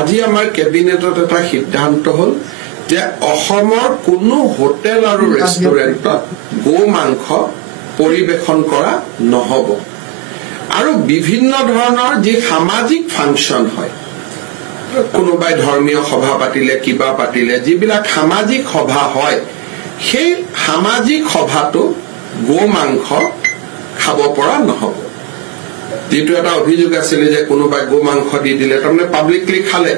আজি আমাৰ কেবিনেটত এটা সিদ্ধান্ত হল যে অসমৰ কোনো হোটেল আৰু ৰেষ্টুৰেণ্টত গো মাংস পৰিবেশন কৰা নহব আৰু বিভিন্ন ধৰণৰ যি সামাজিক ফাংচন হয় কোনোবাই ধৰ্মীয় সভা পাতিলে কিবা পাতিলে যিবিলাক সামাজিক সভা হয় সেই সামাজিক সভাটো গো মাংস খাব পৰা নহব যেটো এটা অভিযোগ আছিল যে কোনোবাই গো মাংস দি দিলে তাৰমানে পাব্লিকলি খালে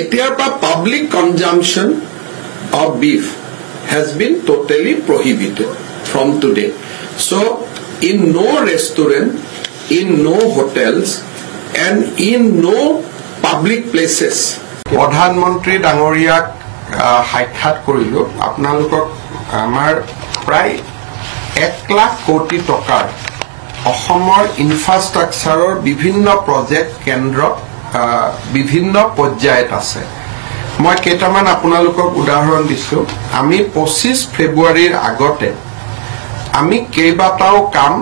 এতিয়াৰ পৰা public consumption of beef has been totally prohibited from today. So, in no restaurant, in no hotels, and in no public places. Pradhan Mantri Dangoriyak সাক্ষাৎ কৰিলো আপোনালোকক আমাৰ প্ৰায় 1 লাখ কোটি টকাৰ অসমৰ ইনফ্ৰাষ্ট্ৰাকচাৰৰ বিভিন্ন প্ৰজেক্ট কেন্দ্ৰ বিভিন্ন পৰ্যায়ত আছে মই কেইটামান আপোনালোকক উদাহৰণ দিছো আমি 25 ফেব্ৰুৱাৰীৰ আগতে আমি কেইবাটাও কাম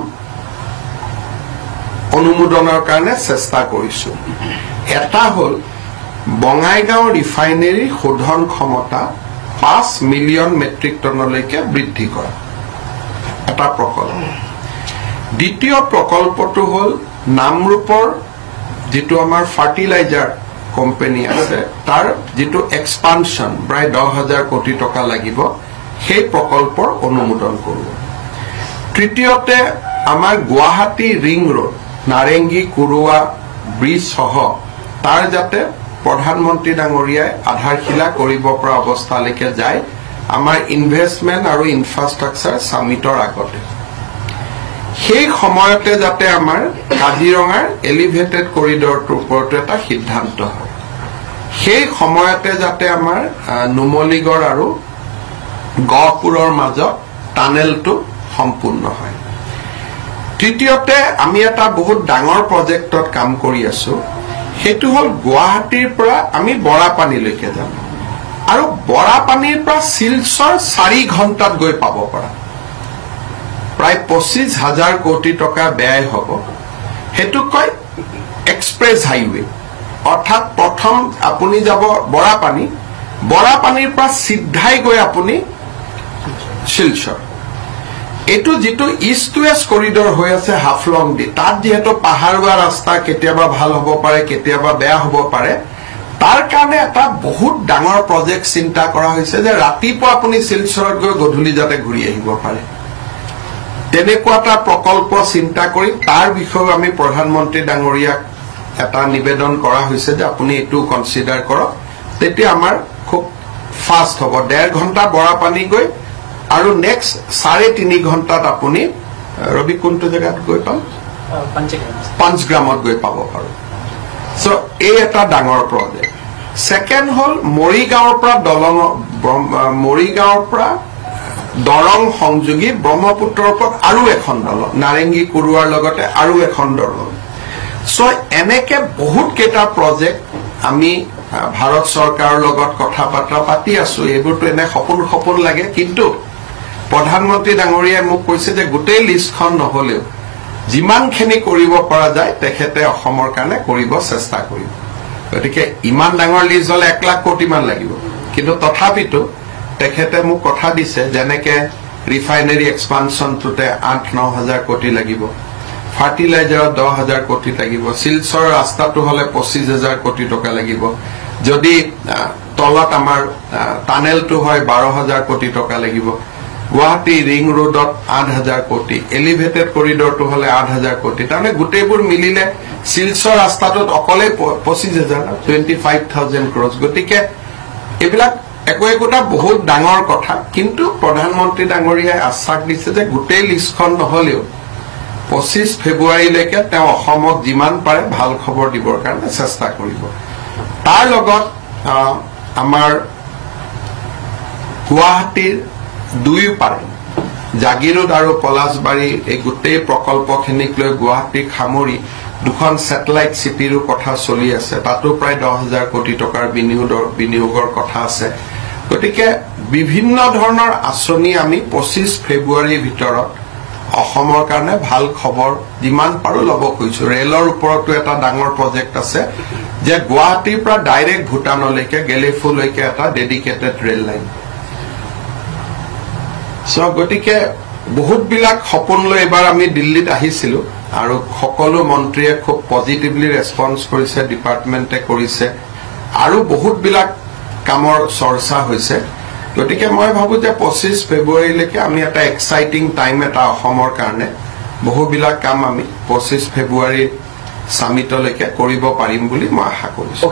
অনুমোদনৰ কাৰণে চেষ্টা কৰিছো এটা হল বঙাইগাঁও ৰিফাইনাৰী শোধন ক্ষমতা 5 মিলিয়ন মেট্ৰিক টনলৈকে বৃদ্ধি কৰা এটা প্ৰকল্প দ্বিতীয় প্ৰকল্পটো হল নামৰূপৰ যেটো আমাৰ ফাৰ্টিলাইজাৰ কোম্পানী আছে তাৰ যেটো এক্সপানশন প্ৰায় 10,000 কোটি টকা লাগিব সেই প্ৰকল্পৰ অনুমোদন কৰিব তৃতীয়তে আমাৰ গুৱাহাটী ৰিং ৰোড নাৰেংগী কুৰুৱা ব্ৰিজ সহ তাৰ যাতে প্ৰধানমন্ত্ৰী ডাঙৰীয়াই আধাৰশিলা কৰিব পৰা অৱস্থালৈকে যায় আমাৰ ইনভেষ্টমেন্ট আৰু ইনফ্ৰাষ্ট্ৰাকচাৰ সামিটৰ আগতে সেই সময়তে যাতে আমাৰ কাজিৰঙাৰ এলিভেটেড কৰিডৰটোৰ ওপৰত এটা সিদ্ধান্ত হয় সেই সময়তে যাতে আমাৰ নুমলীগড় আৰু গহপুৰৰ মাজত টানেলটো সম্পূৰ্ণ হয় তৃতীয়তে আমি এটা বহুত ডাঙৰ প্ৰজেক্টত কাম কৰি আছো হেতু হল গুৱাহাটীৰ পৰা আমি বৰাপানীলৈকে যাম আৰু বৰাপানীৰ পৰা শিলচৰ 4 ঘণ্টাত গৈ পাব পৰা প্ৰায় 25,000 কোটি টকা ব্যয় হ'ব হেতু কয় এক্সপ্ৰেছ হাইৱে অৰ্থাৎ প্ৰথম আপুনি যাব বৰাপানীৰ পৰা সিধাই গৈ আপুনি শিলচৰ এটো যেটো ইষ্ট ওয়েস্ট কৰিডৰ হৈ আছে হাফলং দি তাত যেহেতু পাহাৰুৱা ৰাস্তা কেতিয়াবা ভাল হ'ব পাৰে কেতিয়াবা বেয়া হ'ব পাৰে তাৰ কাৰণে এটা বহুত ডাঙৰ প্ৰজেক্ট চিন্তা কৰা হৈছে যে ৰাতিপুৱা আপুনি শিলচৰত গৈ গধূলি যাতে ঘূৰি আহিব পাৰে তেনেকুৱা এটা প্ৰকল্প চিন্তা কৰি তাৰ বিষয়ে আমি প্ৰধানমন্ত্ৰী ডাঙৰীয়াক এটা নিবেদন কৰা হৈছে যে আপুনি এটো কনসিডাৰ কৰক তেতিয়া আমাৰ খুব ফাস্ট হ'ব 1.5 ঘণ্টা বৰাপানী গৈ আৰু নেক্সট 3.5 ঘণ্টাত আপুনি ৰবি কোনটো জায়গাত গৈ পাম পঞ্চগ্ৰামত গৈ পাব পাৰো সো এই এটা ডাঙৰ প্ৰজেক্ট সেকেন্ড হল মৰিগাঁওৰ পৰা দৰং সংযোগী ব্ৰহ্মপুত্ৰৰ ওপৰত আৰু এখন দলং নাৰেংগী কুৰুৱাৰ লগতে আৰু এখন দলং সো এনেকে বহুত কেটা প্ৰজেক্ট আমি ভাৰত চৰকাৰৰ লগত কথা পাতি আছো এইবোৰটো এনে সপোন লাগে কিন্তু প্ৰধানমন্ত্ৰী ডাঙৰীয়াই মোক কৈছে যে গোটেই লিষ্টখন নহলেও যিমানখিনি কৰিব পৰা যায় তেখেতে অসমৰ কাৰণে কৰিব চেষ্টা কৰিব গতিকে ইমান ডাঙৰ লিষ্ট হলে 1 লাখ কোটি মান লাগিব কিন্তু তথাপিতো তেখেতে মোক কথা দিছে যেনেকে ৰিফাইনাৰী এক্সপানশনটোতে 8-9,000 কোটি লাগিব ফাৰ্টিলাইজাৰ 10,000 কোটি লাগিব শিলচৰ ৰাস্তাটো হলে 25,000 কোটি টকা লাগিব যদি তলত আমাৰ টানেলটো হয় 12,000 কোটি টকা লাগিব গুৱাহাটী ৰিং ৰোডত 8,000 কোটি এলিভেটেড কৰিডৰটো হলে 8,000 কোটি তাৰমানে গোটেইবোৰ মিলিলে শিলচৰ ৰাস্তাটোত অকলে 25,000 ক্ৰছ গতিকে এইবিলাক একোটা বহুত ডাঙৰ কথা কিন্তু প্ৰধানমন্ত্ৰী ডাঙৰীয়াই আশ্বাস দিছে যে গোটেই লিষ্টখন নহলেও 25 ফেব্ৰুৱাৰীলৈকে তেওঁ অসমক যিমান পাৰে ভাল খবৰ দিবৰ কাৰণে চেষ্টা কৰিব তাৰ লগত আমাৰ গুৱাহাটীৰ দুয়ো পাৰে জাগিৰোড আৰু পলাশবাৰী এই গোটেই প্ৰকল্পখিনিক লৈ গুৱাহাটীক সামৰি দুখন স্যাটেলাইট সিটিৰো কথা চলি আছে তাতো প্ৰায় 10,000 কোটি টকাৰ বিনিয়োগৰ কথা আছে গতিকে বিভিন্ন ধৰণৰ আঁচনি আমি 25 ফেব্ৰুৱাৰীৰ ভিতৰত অসমৰ কাৰণে ভাল খবৰ যিমান পাৰো লব কৈছো ৰেলৰ ওপৰতো এটা ডাঙৰ প্ৰজেক্ট আছে যে গুৱাহাটীৰ পৰা ডাইৰেক্ট ভূটানলৈকে গেলেফুলৈকে এটা ডেডিকেটেড ৰেল লাইন গতিকে বহুত বিলাক সপোন লৈ এবাৰ আমি দিল্লীত আহিছিলো আৰু সকলো মন্ত্ৰীয়ে খুব পজিটিভলি ৰেসপন্স কৰিছে ডিপাৰ্টমেণ্টে কৰিছে আৰু বহুত বিলাক কামৰ চৰ্চা হৈছে গতিকে মই ভাবো যে 25 ফেব্ৰুৱাৰীলৈকে আমি এটা এক্সাইটিং টাইম এটা অসমৰ কাৰণে বহু বিলাক কাম আমি 25 ফেব্ৰুৱাৰী সামিটলৈকে কৰিব পাৰিম বুলি মই আশা কৰিছো